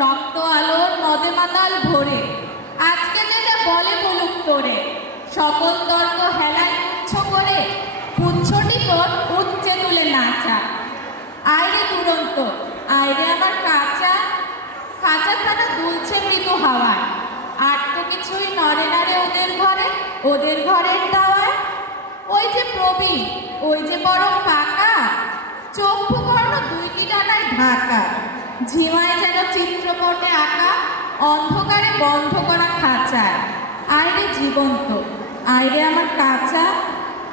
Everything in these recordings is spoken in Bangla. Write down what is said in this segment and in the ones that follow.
রক্ত আলোর মদে মাতাল ভরে আজকে যে যা বলে বলুক তোরে, সকল তর্ক হেলায় তুচ্ছ করে পুচ্ছটি তোর উচ্চে তুলে নাচা। আয়রে দুরন্ত, আয়রে আমার কাঁচা কাঁচা খানা দুলছে মৃদু হাওয়ায়, আর তো কিছুই নড়ে নাড়ে ওদের ঘরের দাওয়ায়। ওই যে প্রবীণ, ওই যে বড় পাকা, চক্ষু কর্ণ দুইটি ডানায় ঢাকা, ঝিমায় যেন চিত্রপটে আঁকা অন্ধকারে বন্ধ করা খাঁচায়। আয়রে জীবন্ত, আয়রে আমার কাঁচা,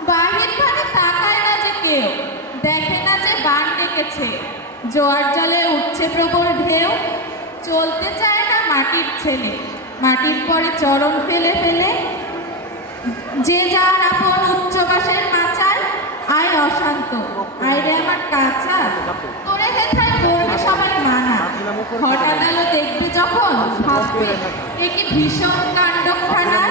বাহির ভাগে তাকায় না যে কেউ, দেখে না যে বান ডেকেছে, জোয়ার জলে উঠছে প্রবল ঢেউ, চলতে চায় না মাটির ছেলে, মাটির পরে চরণ ফেলে ফেলে। যে যার আপন উচ্চবাসের মাচার, আয় অশান্ত, আয়রে আমার কাঁচা, তোরে হেথায় করবে সবাই মানা। হঠাৎ আলো দেখবে যখন ভাববে এ কি ভীষণ কাণ্ডখানা।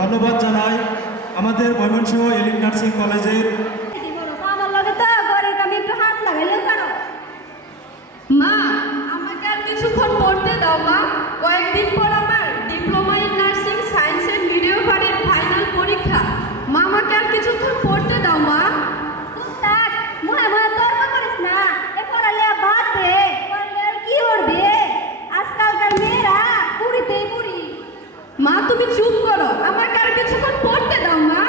ধন্যবাদ জানাই আমাদের ময়মনসিংহ এলিট নার্সিং কলেজের মা আমাকে আর কিছুক্ষণ পড়তে দাও মা। কয়েকদিন পর আমার ডিপ্লোমা ইন নার্সিং সায়েন্সের মিডিওভারের ফাইনাল পরীক্ষা। মা আমাকে আর কিছুক্ষণ পড়তে দাও মা। মা তুমি চুপ করো, আমাকে আর কিছুক্ষণ পড়তে দাও মা।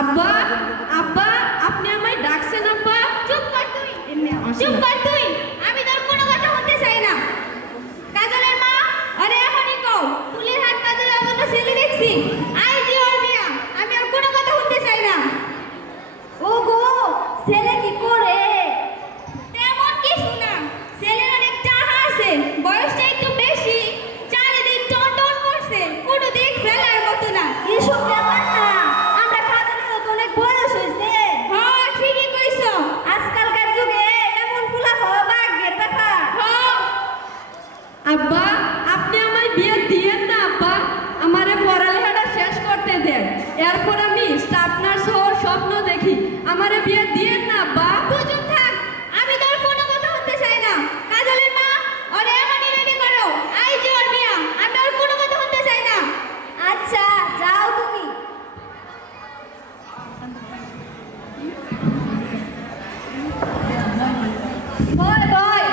আব্বা আব্বা আপনি আমায় ডাকছেন আব্বা? চুপ কর তুই, চুপ কর তুই, আমি তোর কোনো কথা শুনতে চাই না। কাজলের মা, আরে এখনই কও তুলের হাত কাজলের মতো ছেলে দেখছি, আই জি ওর মিয়া, আমি আর কোনো কথা শুনতে চাই না। ওগো ছেলে কি করে? তেমন কিছু না, ছেলের অনেক টাকা আছে, বয়সটা একটু বেশি, চারিদিক টন টন করছে, কোনো দিক ফেলার মতো না। এসব ব্যাপার না, আমরা কাজলের তো অনেক বয়স হয়েছে। হ্যাঁ ঠিকই কইছো, আজকালকার যুগে এমন ফুলা হওয়া ভাগ্যের ব্যাপার। হ্যাঁ আব্বা আপনি আমায় বিয়ে দিয়েন না আব্বা, আমারে পড়ালেখাটা শেষ করতে দেন, এরপর আমি স্টাফ নার্স হওয়ার স্বপ্ন দেখি, আমারে বিয়ে দিয়েন না আব্বা। তুই চুপ থাক, আমি তোর কোনো কথা শুনতে চাই না। কাজলের মা, ওরে এখনই রেডি করো, আই যে ওর বিয়া, আমি ওর কোনো কথা শুনতে চাই না। আচ্ছা যাও তুমি। বয় বয়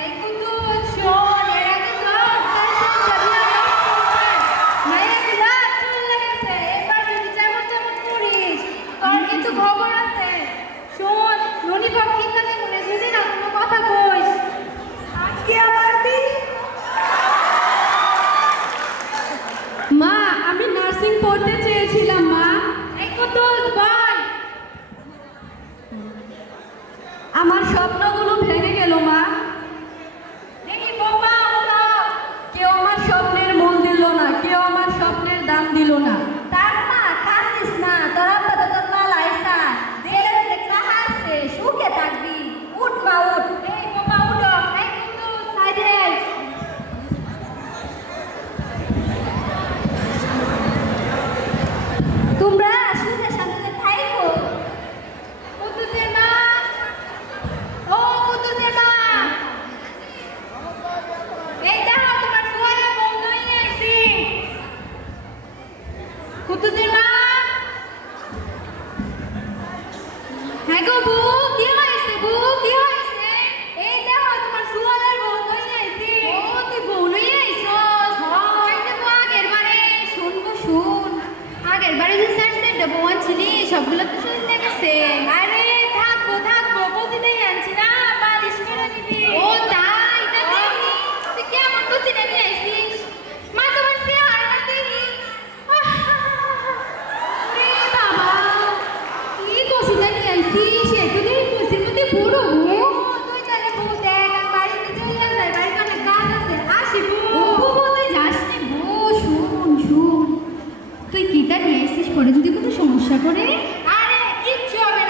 এই কুতুব শোন, এর আগে সব মায়েরা চুল লেগেছে, এবার যদি যেমন তেমন করিস তোর কিন্তু খবর আছে। শোন রনিবাব কিনতে মনে যদি না কোনো কথা কইস, আজকে আবার দিন। মা আমি নার্সিং পড়তে চেয়েছিলাম মা। এই কুতুব বল। আমার স্বপ্নগুলো ভেঙে গেল মা। দেখি বৌমা ওরা কেউ আমার স্বপ্নের মূল দিল না, কেউ আমার স্বপ্নের দাম দিল না। তার মা কাঁদিস না, তোর আব্বা তো তোর মাল আইসা জেলে লেখা আছে, সুখে থাকবি। উঠ মা উঠ, এই বৌমা উঠো, এই কিন্তু সাইডে। তোমরা সুখে শান্তিতে থাইকো। কুতুসের মা, ও কুতুসের মা, এই দেখো তোমার সোয়ালে বন্ধ হয়ে গেছি। কুতুসের মা, হ্যাঁ গো বউ, কি হয়েছে বউ, কি হয়েছে? এই দেখো তোমার সোয়ালের বন্ধ হয়ে গেছি। ও তুই বউ লইয়া আইছস? হয় যে তো আগের বারে শুনবো শুন, আগের বারে যে সেন্টেন্টটা বউ আনছিলি সবগুলো তো শুনতে গেছে। আরে থাকবো থাকবো, বুঝিতেই আনছি না, বালিশ করে দিবি। ও তাই, তা দেখি তুই কেমন বুঝিটা নিয়ে আইছিস, মা তোমার চেহারা দেখি। রে বাবা, কি কষিটা নিয়ে আইছিস, একটু দেখি কষির মধ্যে বুড়ো। তুই তাহলে বউ দেখ, আমি বাড়িতে চলে যাই, বাড়িতে অনেক কাজ আছে, আসি বউ। বউ তুই যাস নি বউ, শুন শুন, তুই কিটা নিয়ে এসেছিস, পরে যদি কোনো সমস্যা করে? আরে কিচ্ছু হবে না,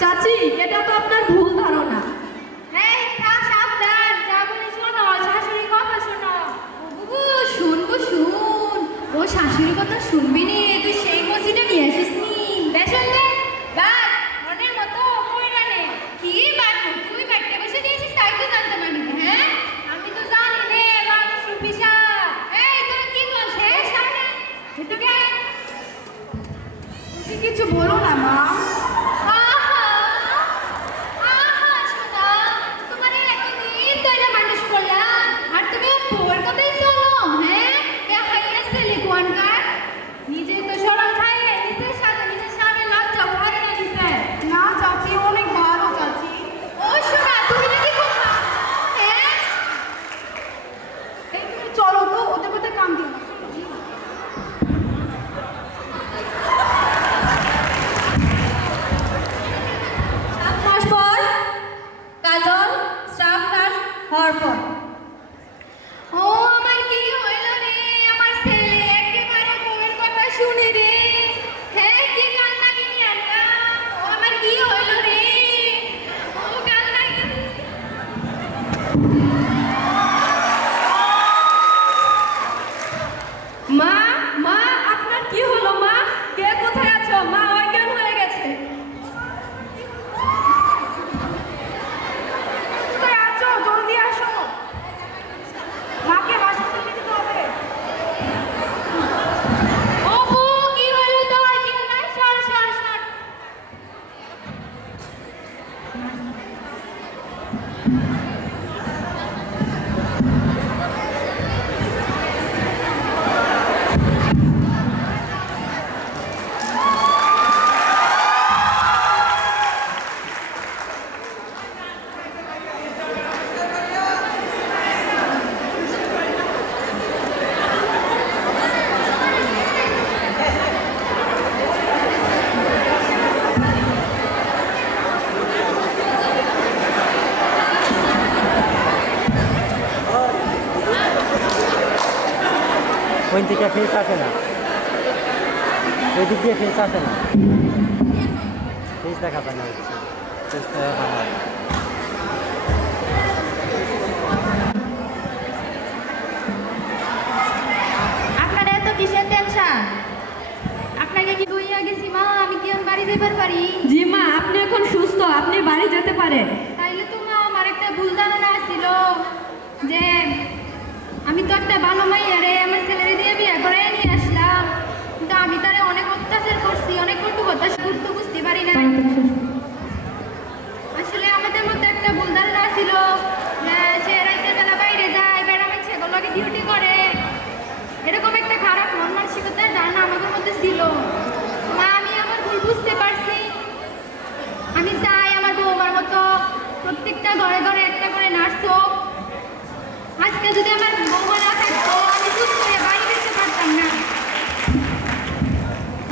চাচি, এটা তো আপনার ভুল ধারণা। এই সাবধান, যা বলি শোনো, শাশুড়ি কথা শোনো। ও শুনবো শুন, ও শাশুড়ি কথা শুনবি নি, তুই সেই মসজিদে নিয়ে আসিস নি। বেসন দে, বাদ, মনের মতো কইরা নে। কি বাটু, তুই বাটতে বসে দিয়েছিস তাই তো জানতাম আমি, হ্যাঁ? আমি তো জানি নে, মানুষ পিসাব। এই তোর কি বলছ? এই সামনে, এদিকে আয়। তুই কিছু বলো না মা। আহা, আহা, সোনা, তোমার এই এতদিন ধরে মানুষ করলাম, আর তুমি ওর কথাই চলো, হ্যাঁ? এ হাইয়া ছেলে কোয়ানকার, নিজে তো শরম খাইয়ে, নিজের সাথে নিজের সামনে লজ্জা করে না দিছে। না চাচি, অনেক ভালো চাচি। ও সোনা, তুমি নাকি কথা, হ্যাঁ? এই তুমি চলো তো, ওদের কথা কাম দিও না। সাত মাস পর কাজল স্টাফ নার্স হওয়ার পর ও আমার কি হইল রে, আমার ছেলে একেবারে বউয়ের কথা শুনে রে, হ্যাঁ কি কান্না কিনি আনলাম, ও আমার কি হইল রে, ও কান্না কিনি। মা, মা, আপনার কি হলো মা? কে কোথায় আছো? মা অজ্ঞান হয়ে গেছে। কোথায় আছো? জলদি আসো। মাকে হাসপাতালে যেতে হবে। ও বউ, কি হইল তোর, কি নাই, সর সর সর। ওই দিকে ফেস আসে না, ওই দিক দিয়ে ফেস আসে না, ফেস দেখা পায় না, ফেস দেখা পায় না। আপনার এত কিসের টেনশন? আপনাকে কি দইয়া গেছি মা, আমি কি আর বাড়ি যাইবার পারি? জি মা, আপনি এখন সুস্থ, আপনি বাড়ি যেতে পারেন। তাইলে তো মা আমার একটা ভুল ধারণা ছিল যে আমি তো একটা ভালো মাইয়া রে আমার ছেলেরে দিয়ে বিয়ে করে নিয়ে আসলাম, কিন্তু আমি তারে অনেক অত্যাচার করছি, অনেক কটু কথা গুরুত্ব বুঝতে পারি না। আসলে আমাদের মধ্যে একটা ভুল ধারণা ছিল যে সে রাইতের বেলা বাইরে যায়, ম্যাডাম সেগুলোকে ডিউটি করে, এরকম একটা খারাপ মন মানসিকতার ধারণা আমাদের মধ্যে ছিল। মা, আমি আমার ভুল বুঝতে পারছি, আমি চাই আমার বৌমার মতো প্রত্যেকটা ঘরে ঘরে একটা করে নার্স হোক। আজকে যদি আমার বৌমা না থাকতো, আমি চুপ করে বাড়ি যেতে পারতাম না।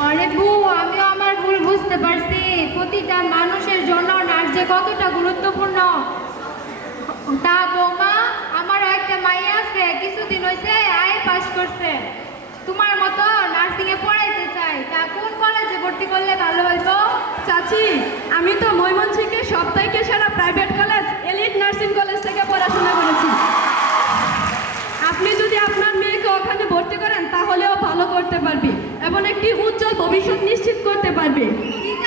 আরে বউ, আমিও আমার ভুল বুঝতে পারছি, প্রতিটা মানুষের জন্য নার্স যে কতটা গুরুত্বপূর্ণ। তা বৌমা, আমারও একটা মাইয়া আছে, কিছুদিন হয়েছে আয়ে পাস করছে, তোমার মতো নার্সিংয়ে পড়াইতে চাই, তা কোন কলেজে ভর্তি করলে ভালো হইতো? চাচি, আমি তো ময়মনসিংহের সবথেকে সেরা private college elite nursing college থেকে পড়াশোনা করেছি। আপনি যদি আপনার মেয়েকে ওখানে ভর্তি করেন তাহলেও ভালো করতে পারবে এবং একটি উজ্জ্বল ভবিষ্যৎ নিশ্চিত করতে পারবে। ঠিক